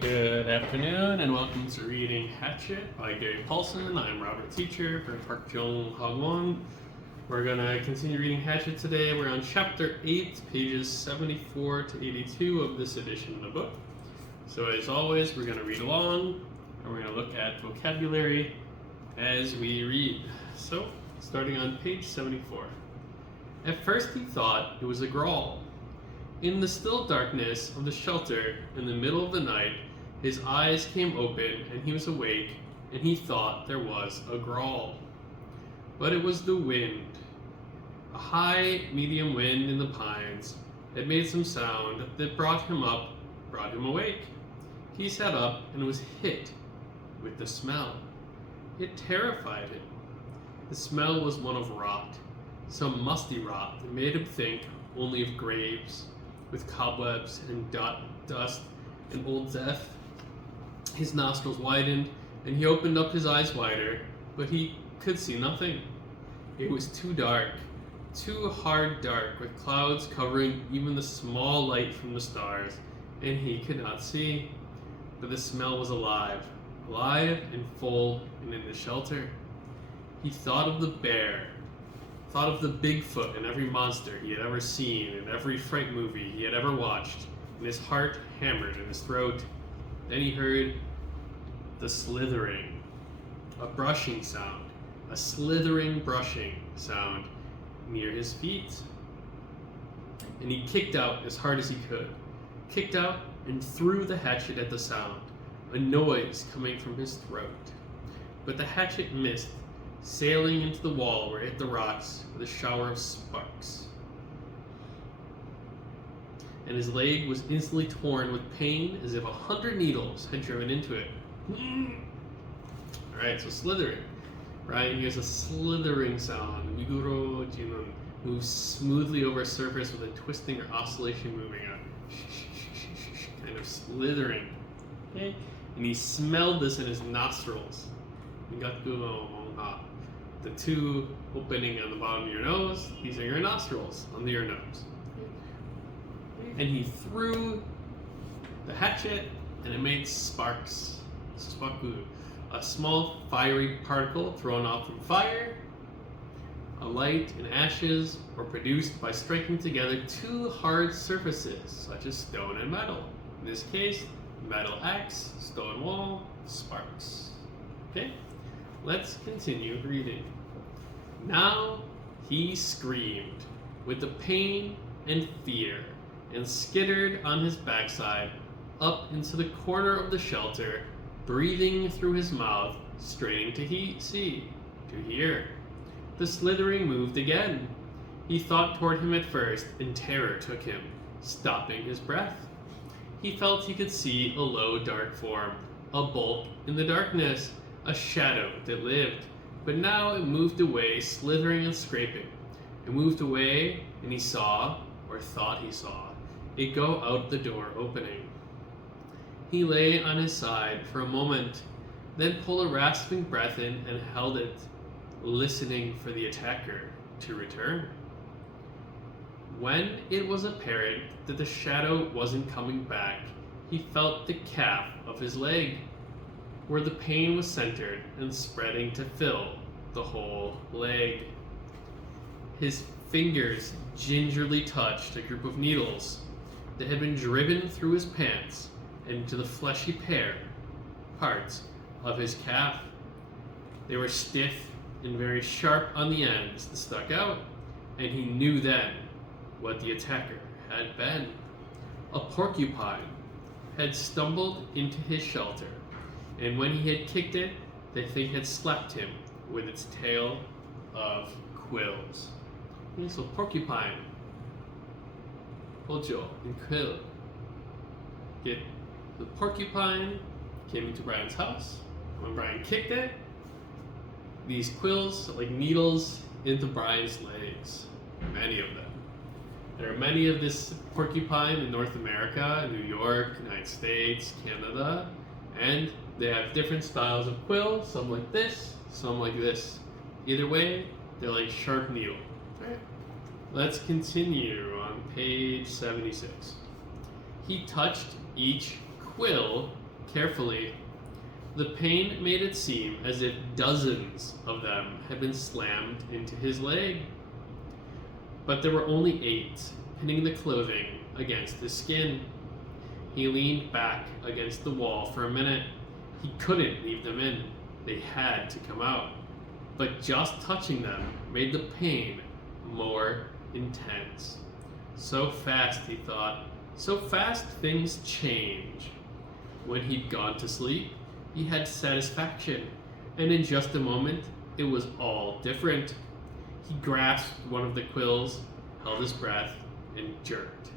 Good afternoon and welcome to Reading Hatchet by Gary Paulson. I'm Robert Teacher for Park Jeong. We're going to continue reading Hatchet today. We're on chapter 8, pages 74 to 82 of this edition of the book. So as always, we're going to read along and we're going to look at vocabulary as we read. So starting on page 74. At first he thought it was a growl. In the still darkness of the shelter in the middle of the night, his eyes came open and he was awake, and he thought there was a growl. But it was the wind. A high, medium wind in the pines had made some sound that brought him awake. He sat up and was hit with the smell. It terrified him. The smell was one of rot, some musty rot that made him think only of graves, with cobwebs and dust and old death. His nostrils widened, and he opened up his eyes wider, but he could see nothing. It was too dark, too hard dark, with clouds covering even the small light from the stars, and he could not see. But the smell was alive and full and in the shelter. He thought of the bear, thought of the Bigfoot and every monster he had ever seen and every fright movie he had ever watched, and his heart hammered in his throat. Then he heard the slithering, a brushing sound, a slithering brushing sound near his feet. And he kicked out as hard as he could, kicked out and threw the hatchet at the sound, a noise coming from his throat. But the hatchet missed, sailing into the wall where it hit the rocks with a shower of sparks. And his leg was instantly torn with pain as if 100 needles had driven into it. Alright, so slithering. Right, here's a slithering sound. Miguro jinun moves smoothly over a surface with a twisting or oscillation moving out. Kind of slithering. Okay? And he smelled this in his nostrils. The two opening on the bottom of your nose, these are your nostrils under your nose. And he threw the hatchet and it made sparks. Spaku. A small fiery particle thrown off from fire. A light and ashes were produced by striking together two hard surfaces, such as stone and metal. In this case, metal axe, stone wall, sparks. Okay? Let's continue reading. Now he screamed with the pain and fear and skittered on his backside up into the corner of the shelter, breathing through his mouth, straining to hear. The slithering moved again. He thought toward him at first, and terror took him, stopping his breath. He felt he could see a low, dark form, a bulk in the darkness, a shadow that lived. But now it moved away, slithering and scraping. It moved away, and he saw, or thought he saw, it go out the door opening. He lay on his side for a moment, then pulled a rasping breath in and held it, listening for the attacker to return. When it was apparent that the shadow wasn't coming back, he felt the calf of his leg, where the pain was centered and spreading to fill the whole leg. His fingers gingerly touched a group of needles that had been driven through his pants and into the fleshy parts of his calf. They were stiff and very sharp on the ends that stuck out, and he knew then what the attacker had been. A porcupine had stumbled into his shelter, and when he had kicked it, the thing had slapped him with its tail of quills. Okay, so porcupine, hojo, and quill. Okay, the porcupine came into Brian's house. When Brian kicked it, these quills, like needles, into Brian's legs. Many of them. There are many of this porcupine in North America, New York, United States, Canada, and they have different styles of quill, some like this, some like this. Either way, they're like sharp needle. Okay. Let's continue on page 76. He touched each quill carefully. The pain made it seem as if dozens of them had been slammed into his leg. But there were only 8, pinning the clothing against his skin. He leaned back against the wall for a minute. He couldn't leave them in. They had to come out. But just touching them made the pain more intense. So fast, he thought. So fast things change. When he'd gone to sleep, he had satisfaction, and in just a moment, it was all different. He grasped one of the quills, held his breath, and jerked.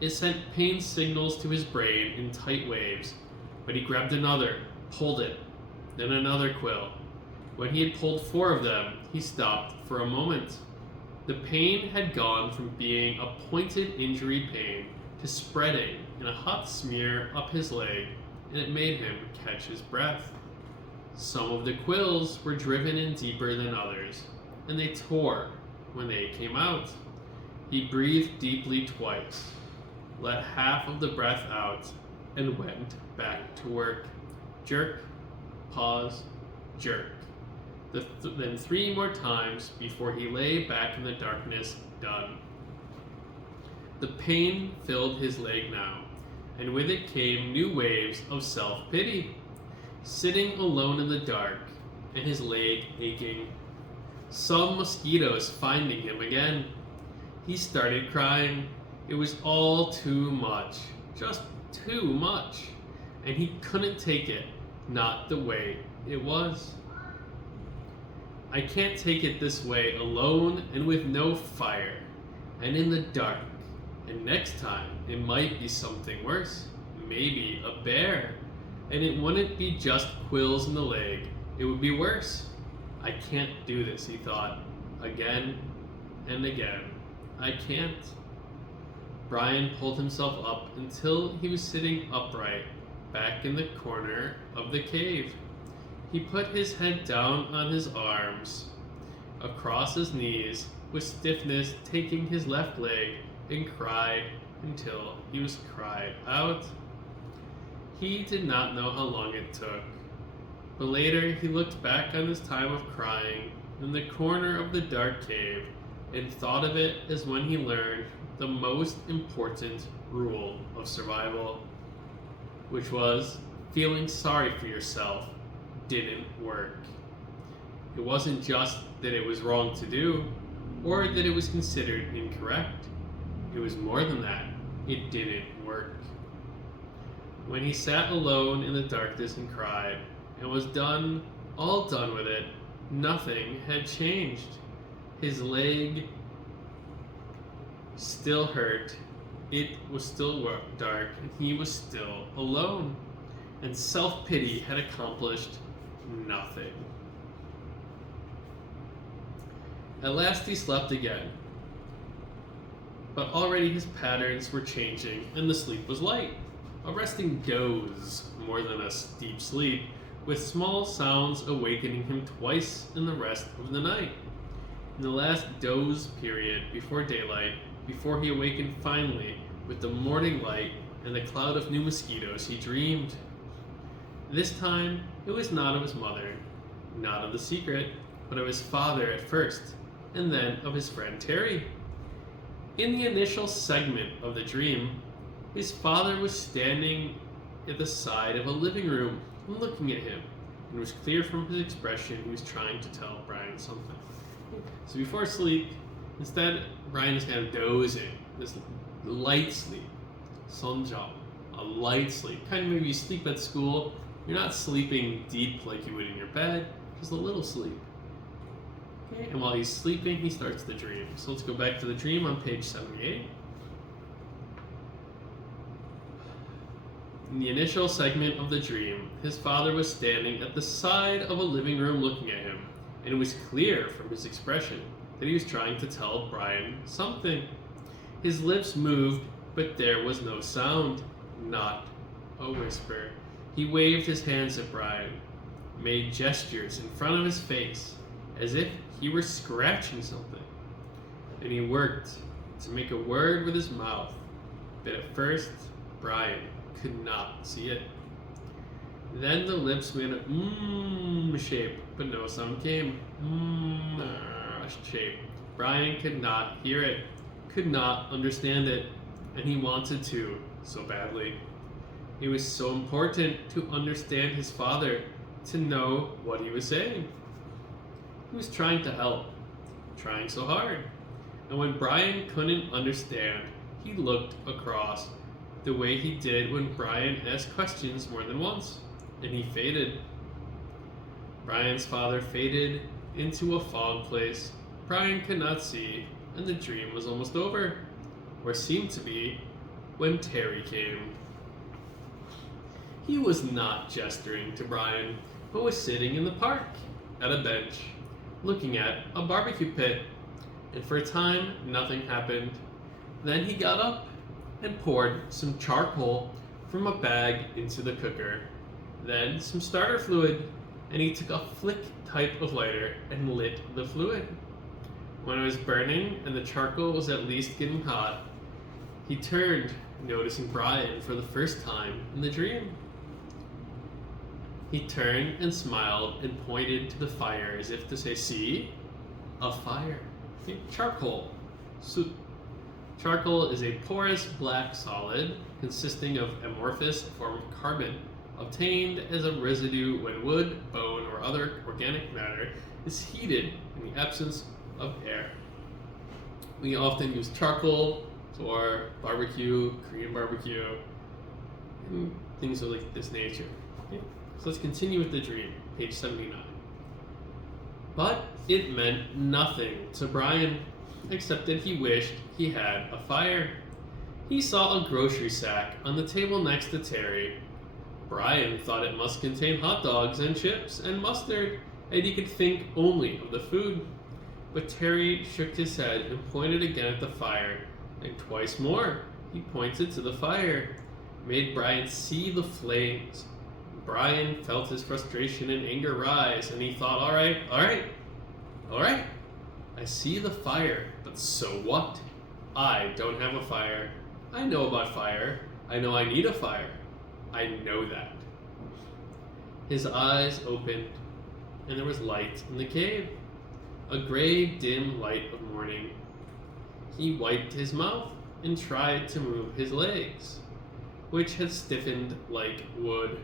It sent pain signals to his brain in tight waves, but he grabbed another, pulled it, then another quill. When he had pulled 4 of them, he stopped for a moment. The pain had gone from being a pointed injury pain to spreading in a hot smear up his leg, and it made him catch his breath. Some of the quills were driven in deeper than others, and they tore when they came out. He breathed deeply twice, let half of the breath out, and went back to work. Jerk, pause, jerk. Then 3 more times before he lay back in the darkness, done. The pain filled his leg now, and with it came new waves of self-pity. Sitting alone in the dark, and his leg aching. Some mosquitoes finding him again. He started crying. It was all too much. Just too much. And he couldn't take it. Not the way it was. I can't take it this way alone and with no fire. And in the dark. And next time, it might be something worse. Maybe a bear. And it wouldn't be just quills in the leg. It would be worse. I can't do this, he thought. Again and again. I can't. Brian pulled himself up until he was sitting upright, back in the corner of the cave. He put his head down on his arms, across his knees, with stiffness taking his left leg, and cried until he was cried out. He did not know how long it took, but later he looked back on his time of crying in the corner of the dark cave and thought of it as when he learned the most important rule of survival, which was feeling sorry for yourself didn't work. It wasn't just that it was wrong to do or that it was considered incorrect. It was more than that. It didn't work. When he sat alone in the darkness and cried, and was done, all done with it, nothing had changed. His leg still hurt, it was still dark, and he was still alone. And self-pity had accomplished nothing. At last he slept again. But already his patterns were changing, and the sleep was light. A resting doze more than a deep sleep, with small sounds awakening him twice in the rest of the night. In the last doze period before daylight, before he awakened finally with the morning light and the cloud of new mosquitoes, he dreamed. This time, it was not of his mother, not of the secret, but of his father at first, and then of his friend Terry. In the initial segment of the dream, his father was standing at the side of a living room and looking at him. And it was clear from his expression he was trying to tell Brian something. So before sleep, instead, Brian is kind of dozing. This light sleep. Sunjam. A light sleep. Kind of maybe you sleep at school. You're not sleeping deep like you would in your bed. Just a little sleep. Okay, and while he's sleeping, he starts the dream. So let's go back to the dream on page 78. In the initial segment of the dream, his father was standing at the side of a living room looking at him, and it was clear from his expression that he was trying to tell Brian something. His lips moved, but there was no sound, not a whisper. He waved his hands at Brian, made gestures in front of his face, as if he were scratching something. And he worked to make a word with his mouth, but at first, Brian could not see it. Then the lips made a shape, but no sound came. Shape. Brian could not hear it, could not understand it, and he wanted to so badly. It was so important to understand his father, to know what he was saying. He was trying to help, trying so hard. And when Brian couldn't understand, he looked across the way he did when Brian asked questions more than once, and he faded. Brian's father faded into a fog place Brian could not see, and the dream was almost over, or seemed to be, when Terry came. He was not gesturing to Brian, but was sitting in the park, at a bench, looking at a barbecue pit, and for a time nothing happened. Then he got up and poured some charcoal from a bag into the cooker, then some starter fluid, and he took a flick type of lighter and lit the fluid. When it was burning and the charcoal was at least getting hot, he turned, noticing Brian for the first time in the dream. He turned and smiled and pointed to the fire as if to say, "See? A fire. Charcoal." So, charcoal is a porous black solid consisting of amorphous form of carbon, obtained as a residue when wood, bone, or other organic matter is heated in the absence of air. We often use charcoal for barbecue, Korean barbecue, and things of like this nature. Okay? So let's continue with the dream, page 79. But it meant nothing to Brian, except that he wished he had a fire. He saw a grocery sack on the table next to Terry. Brian thought it must contain hot dogs and chips and mustard, and he could think only of the food. But Terry shook his head and pointed again at the fire, and twice more he pointed to the fire, made Brian see the flames. Brian felt his frustration and anger rise, and he thought, all right, I see the fire, but so what? I don't have a fire. I know about fire. I know I need a fire. I know that. His eyes opened, and there was light in the cave. A gray, dim light of morning. He wiped his mouth and tried to move his legs, which had stiffened like wood.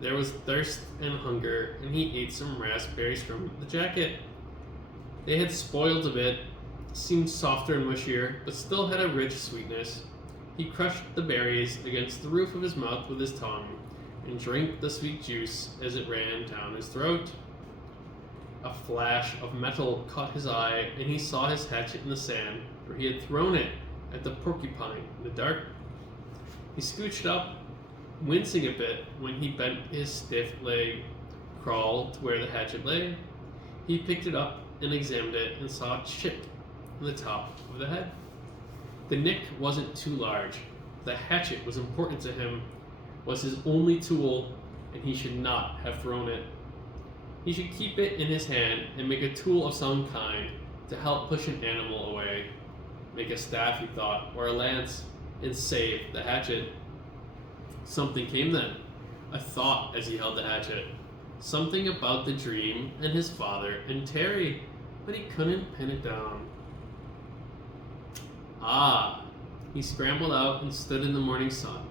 There was thirst and hunger, and he ate some raspberries from the jacket. They had spoiled a bit, seemed softer and mushier, but still had a rich sweetness. He crushed the berries against the roof of his mouth with his tongue, and drank the sweet juice as it ran down his throat. A flash of metal caught his eye, and he saw his hatchet in the sand, where he had thrown it at the porcupine in the dark. He scooched up, wincing a bit when he bent his stiff leg, crawled to where the hatchet lay. He picked it up and examined it and saw a chip on the top of the head. The nick wasn't too large. The hatchet was important to him, was his only tool, and he should not have thrown it. He should keep it in his hand and make a tool of some kind to help push an animal away. Make a staff, he thought, or a lance, and save the hatchet. Something came then, a thought as he held the hatchet. Something about the dream and his father and Terry, but he couldn't pin it down. He scrambled out and stood in the morning sun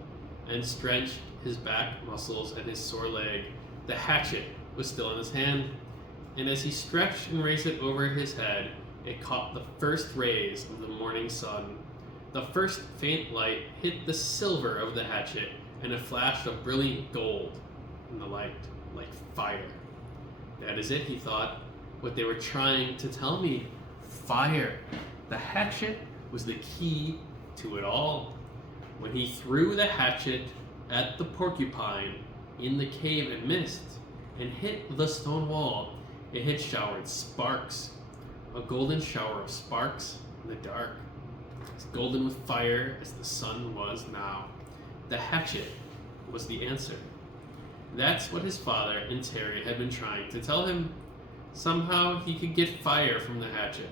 and stretched his back muscles and his sore leg. The hatchet was still in his hand, and as he stretched and raised it over his head, it caught the first rays of the morning sun. The first faint light hit the silver of the hatchet, and a flash of brilliant gold in the light, like fire. That is it, he thought, what they were trying to tell me. Fire. The hatchet was the key to it all. When he threw the hatchet at the porcupine in the cave and missed, and hit the stone wall, it had showered sparks. A golden shower of sparks in the dark, as golden with fire as the sun was now. The hatchet was the answer. That's what his father and Terry had been trying to tell him. Somehow he could get fire from the hatchet.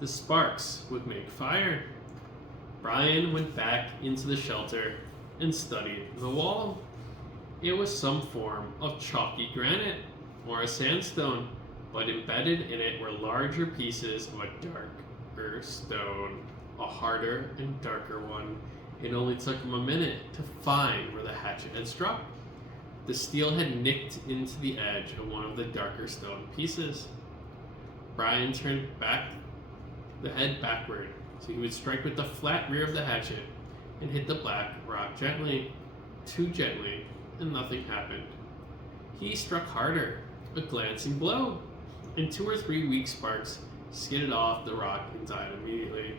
The sparks would make fire. Brian went back into the shelter and studied the wall. It was some form of chalky granite or a sandstone, but embedded in it were larger pieces of a darker stone, a harder and darker one. It only took him a minute to find where the hatchet had struck. The steel had nicked into the edge of one of the darker stone pieces. Brian turned back the head backward so he would strike with the flat rear of the hatchet and hit the black rock gently, too gently, and nothing happened. He struck harder, a glancing blow, and 2 or 3 weak sparks skidded off the rock and died immediately.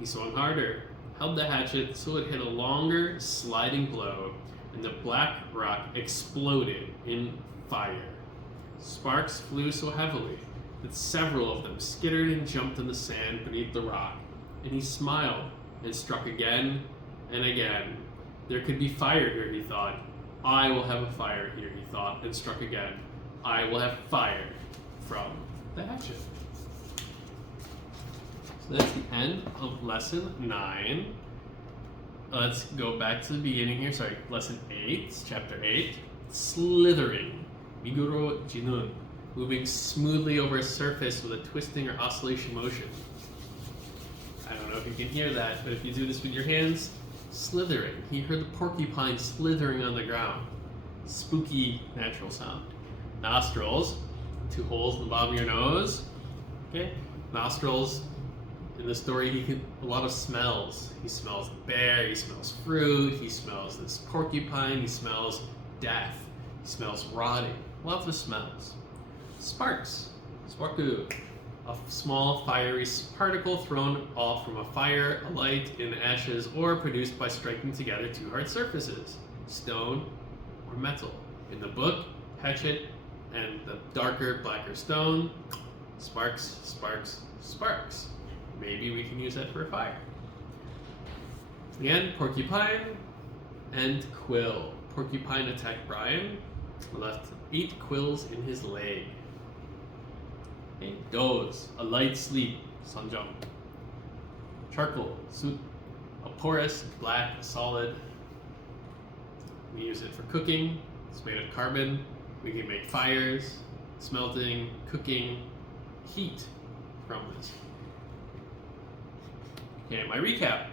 He swung harder, held the hatchet so it hit a longer, sliding blow, and the black rock exploded in fire. Sparks flew so heavily that several of them skittered and jumped in the sand beneath the rock, and he smiled and struck again and again. There could be fire here, he thought. I will have a fire here, he thought, and struck again. I will have fire from the hatchet. So that's the end of lesson 9. Let's go back to the beginning here. Sorry, lesson 8, chapter 8. Slithering. Miguro jinun. Moving smoothly over a surface with a twisting or oscillation motion. I don't know if you can hear that, but if you do this with your hands, slithering. He heard the porcupine slithering on the ground. Spooky natural sound. Nostrils. 2 holes in the bottom of your nose. Okay? Nostrils. In the story, he can a lot of smells. He smells the bear, he smells fruit, he smells this porcupine, he smells death, he smells rotting. Lots of smells. Sparks. Sparku. A small fiery particle thrown off from a fire, a light, in ashes, or produced by striking together 2 hard surfaces, stone or metal. In the book, Hatchet and the darker, blacker stone, sparks, sparks, sparks. Maybe we can use that for a fire. Again, porcupine and quill. Porcupine attacked Brian, left 8 quills in his leg. Okay. Doze, a light sleep, sanjang. Charcoal, sut, a porous, black, solid. We use it for cooking. It's made of carbon. We can make fires, smelting, cooking, heat from this. Okay, my recap.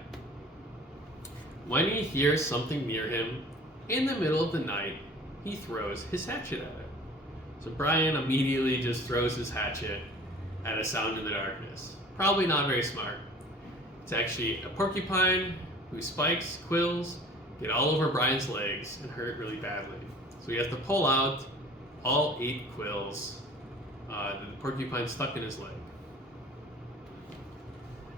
When he hears something near him, in the middle of the night, he throws his hatchet at it. So Brian immediately just throws his hatchet at a sound in the darkness. Probably not very smart. It's actually a porcupine whose spikes, quills, get all over Brian's legs and hurt really badly. So he has to pull out all 8 quills that the porcupine stuck in his leg.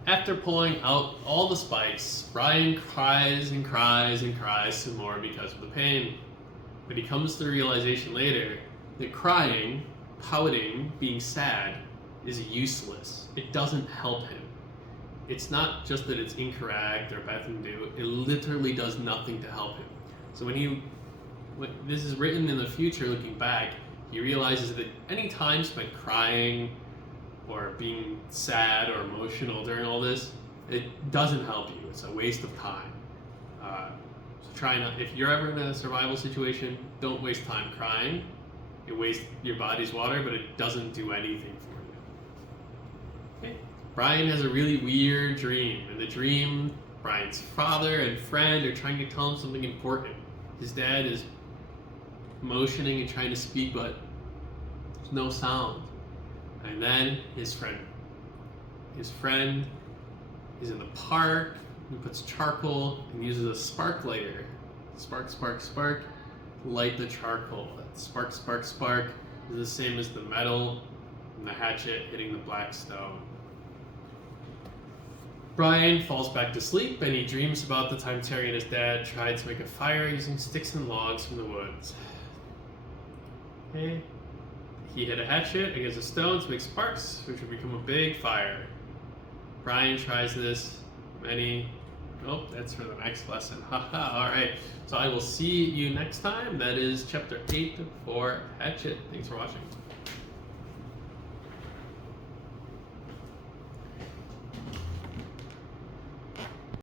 After pulling out all the spikes, Brian cries and cries and cries some more because of the pain. But he comes to the realization later that crying, pouting, being sad is useless. It doesn't help him. It's not just that it's incorrect or a bad thing to do, it literally does nothing to help him. So when this is written in the future, looking back, he realizes that any time spent crying or being sad or emotional during all this, it doesn't help you. It's a waste of time. So try not, if you're ever in a survival situation, don't waste time crying. It wastes your body's water, but it doesn't do anything for you. Okay. Brian has a really weird dream. In the dream, Brian's father and friend are trying to tell him something important. His dad is motioning and trying to speak, but there's no sound. And then his friend is in the park. He puts charcoal and uses a spark lighter. Spark, spark, spark. Light the charcoal. That spark, spark, spark is the same as the metal and the hatchet hitting the black stone. Brian falls back to sleep and he dreams about the time Terry and his dad tried to make a fire using sticks and logs from the woods. Okay. He hit a hatchet against a stone to make sparks, which would become a big fire. Brian tries this that's for the next lesson. Haha, alright. So I will see you next time. That is chapter 8 for Hatchet. Thanks for watching.